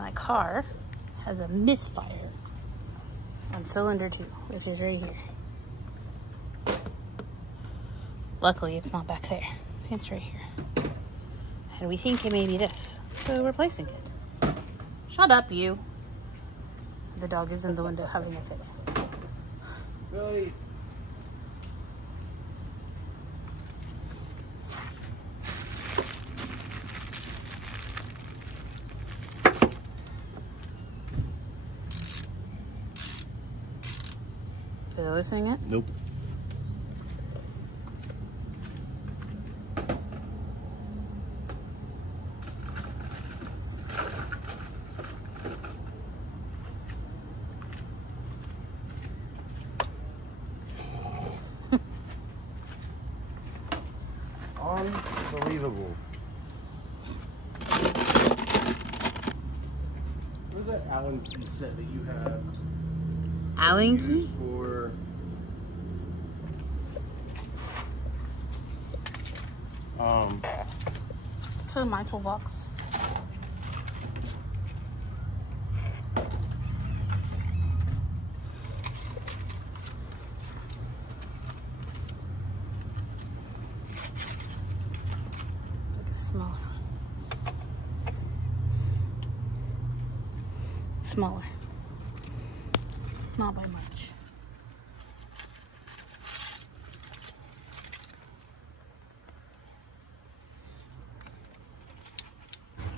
my car has a Misfire on cylinder 2, which is right here. Luckily, it's not back there. It's right here. And we think it may be this, so we're placing it. Shut up, you. The dog is in the window having a fit. Really? Are they listening it? Nope. Unbelievable. Where's that Allen key set that you have? Allen key? For it's in my toolbox. Smaller. Not by much.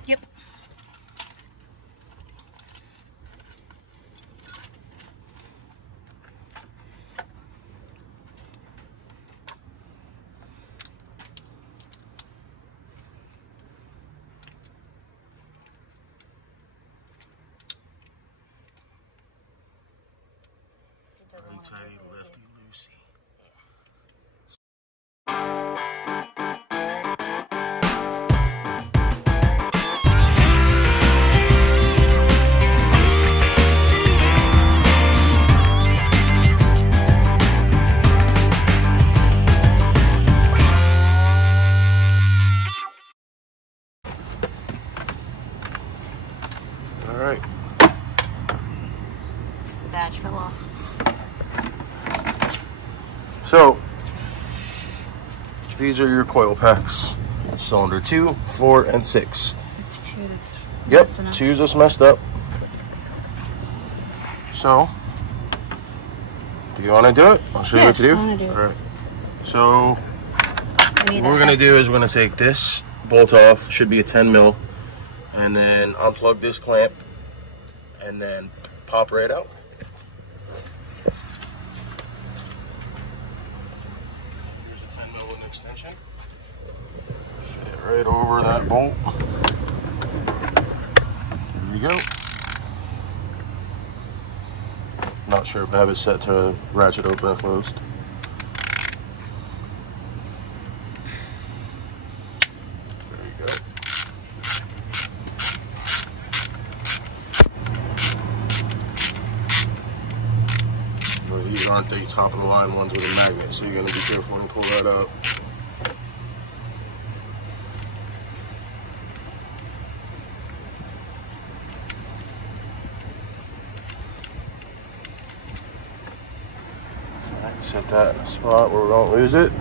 Yep. Tighty, lefty, loosey. All right. The badge fell off. So, these are your coil packs. Cylinder 2, 4, and 6. It's 2 that's Yep, messing up. 2's just messed up. So, do you want to do it? I'll show you what to do. I want to do it. All right. So, what we're going to do is we're going to take this bolt off. Should be a 10 mil. And then unplug this clamp. And then pop right out. Extension. Fit it right over that bolt. There you go. Not sure if I have it set to ratchet open or closed. There you go. Well, these aren't the top of the line ones with a magnet, so you're going to be careful and pull that out. Set that in a spot where we don't lose it.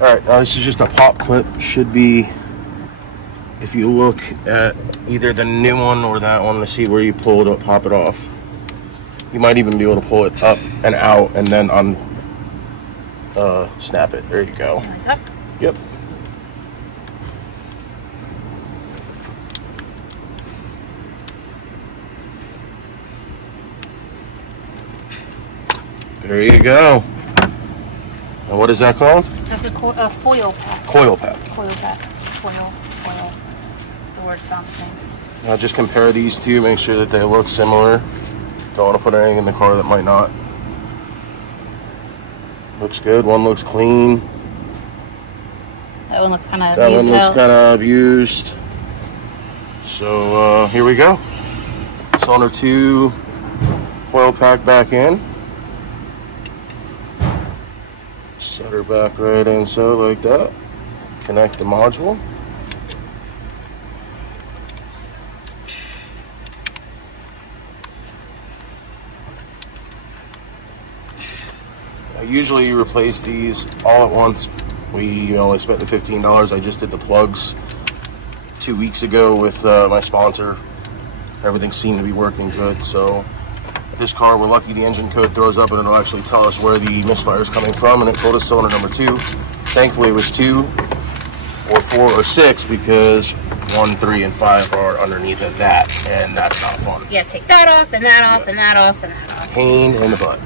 Alright, now this is just a pop clip. Should be, if you look at either the new one or that one to see where you pull it up, pop it off. You might even be able to pull it up and out and then snap it. There you go. Like that? Yep. There you go. And what is that called? That's a foil pack. Coil pack. Coil pack. Foil. The words sound the same. Now just compare these two, make sure that they look similar. Don't want to put anything in the car that might not. Looks good. One looks clean. That one looks kind of That one looks kind of abused. So here we go. Cylinder 2 foil pack back in. Set her back right in so like that. Connect the module. usually replace these all at once. We only spent the $15. I just did the plugs 2 weeks ago with my sponsor. Everything seemed to be working good. So this car, we're lucky the engine code throws up and it'll actually tell us where the misfire is coming from, and it told us cylinder number 2. Thankfully it was 2 or 4 or 6 because 1, 3, and 5 are underneath of that, and that's not fun. Yeah, take that off and that off and that off and that off. Pain in the butt.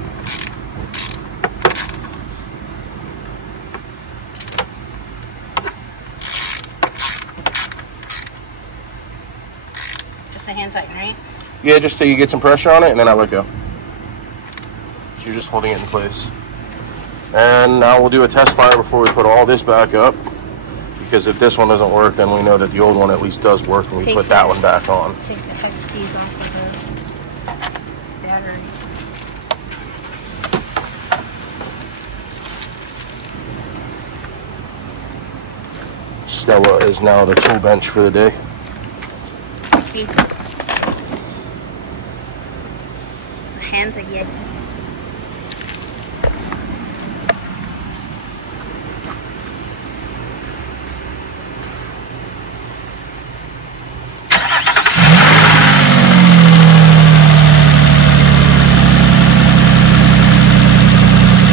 Just a hand tighten, right? Yeah, just till you get some pressure on it, and then I let go. So you're just holding it in place. And now we'll do a test fire before we put all this back up. Because if this one doesn't work, then we know that the old one at least does work, and we put that one back on. Take the head skis off of the battery. Stella is now the tool bench for the day. Okay. The hands are yeti.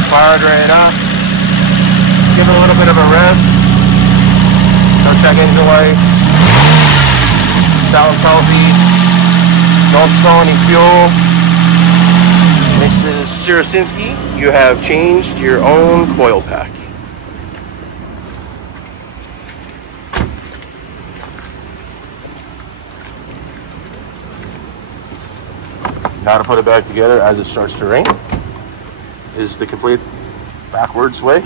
Fired right up. Give it a little bit of a rev. So check engine lights. Sounds healthy. Don't spill any fuel. Mrs. Sirasinski, you have changed your own coil pack. Now to put it back together as it starts to rain is the complete backwards way.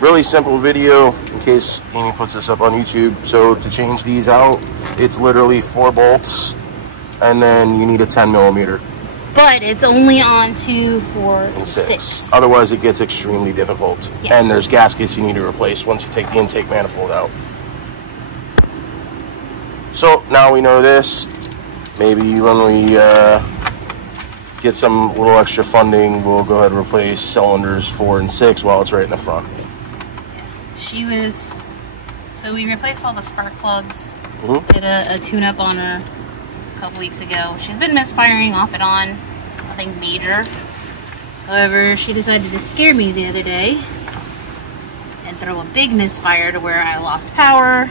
Really simple video in case Amy puts this up on YouTube. So to change these out, it's literally 4 bolts and then you need a 10mm. But it's only on 2, 4, and 6. 6. Otherwise it gets extremely difficult. Yeah. And there's gaskets you need to replace once you take the intake manifold out. So now we know this. Maybe when we get some little extra funding, we'll go ahead and replace cylinders 4 and 6 while it's right in the front. Yeah. So we replaced all the spark plugs. Mm-hmm. Did a tune-up on her a couple weeks ago. She's been misfiring off and on, nothing major. However, she decided to scare me the other day and throw a big misfire to where I lost power.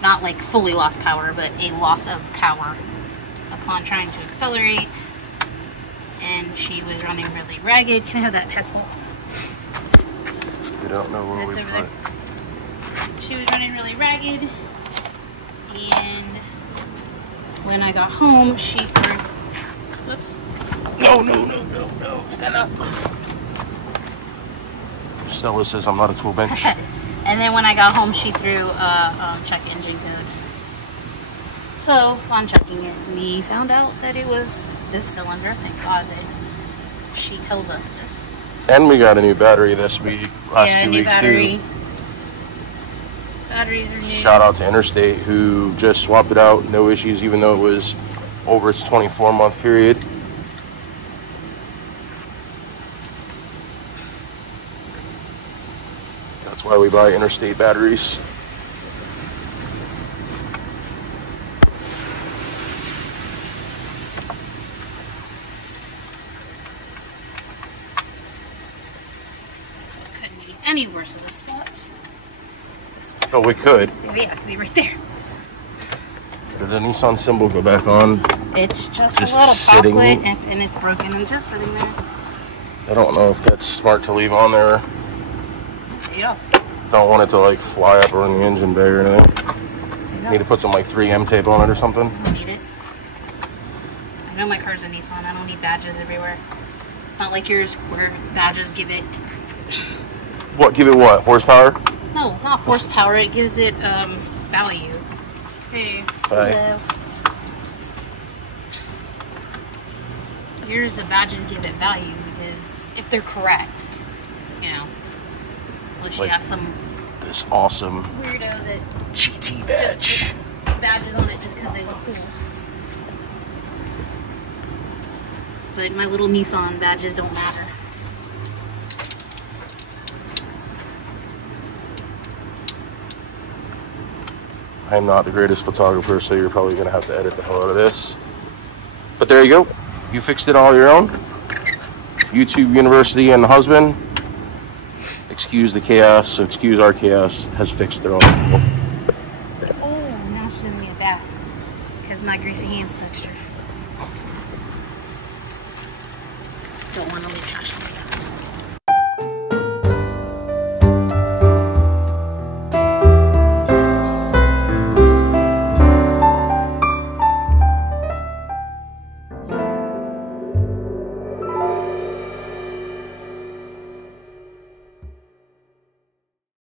Not like fully lost power, but a loss of power upon trying to accelerate. And she was running really ragged. Can I have that pencil? I don't know where we put it. She was running really ragged, and when I got home, she threw. Whoops. No, stand up. Stella says I'm not a tool bench. And then when I got home, she threw a check engine code. So, on checking it, we found out that it was this cylinder. Thank God that she tells us this. And we got a new battery this week, last 2 new weeks battery. too. Batteries are new. Shout out to Interstate who just swapped it out, no issues, even though it was over its 24-month period. That's why we buy Interstate batteries. So it couldn't be any worse of a spot. Oh, we could. Oh yeah, it could be right there. Did the Nissan symbol go back on? It's just Just a little sitting. chocolate and it's broken and just sitting there. I don't know if that's smart to leave on there. Yeah. Don't want it to like fly up or in the engine bay or anything. Need to put some like 3M tape on it or something. I don't need it. I know my car's a Nissan. I don't need badges everywhere. It's not like yours where badges give it... What? Give it what? Horsepower? No, not horsepower. It gives it value. Hey. Hi. Hello. Yours, the badges give it value because if they're correct, you know. Unless you Like got some this awesome weirdo that GT badge. just put badges on it just because they look cool. but my little Nissan badges don't matter. I'm not the greatest photographer, so you're probably going to have to edit the hell out of this. But there you go. You fixed it all your own. YouTube University and the husband, excuse the chaos, so excuse our chaos, has fixed their own. Oh, now she's giving me a bath because my greasy hands touched her. Don't want to leave trash on the